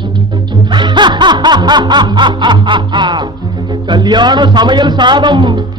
கல்யாண சமையல் சாதம்.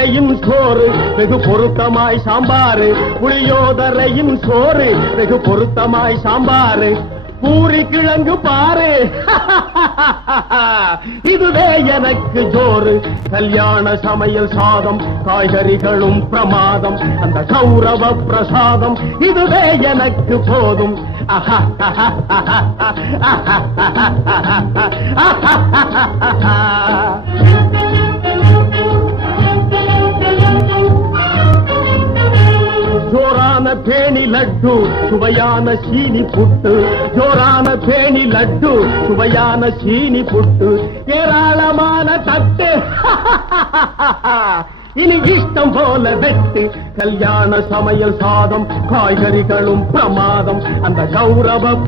புளியோதரையின் சோறு வெகு பொருத்தமாய் சாம்பாரு புளியோதரையின் சோறு வெகு பொருத்தமாய் சாம்பாரு பூரி கிழங்கு பாரு. இதுவே எனக்கு ஜோறு. கல்யாண சமையல் சாதம் காய்கறிகளும் பிரமாதம். அந்த கௌரவ பிரசாதம் இதுவே எனக்கு போதும். ஜோரான பேணி லட்டு சுவையான சீனி புட்டு. ஜோரான பேணி லட்டு சுவையான சீனி புட்டு. ஏராளமான தட்டு. இனி இஷ்டம் போல வெட்டு. கல்யாண சமையல் சாதம் காய்கறிகளும் பிரமாதம். அந்த கௌரவ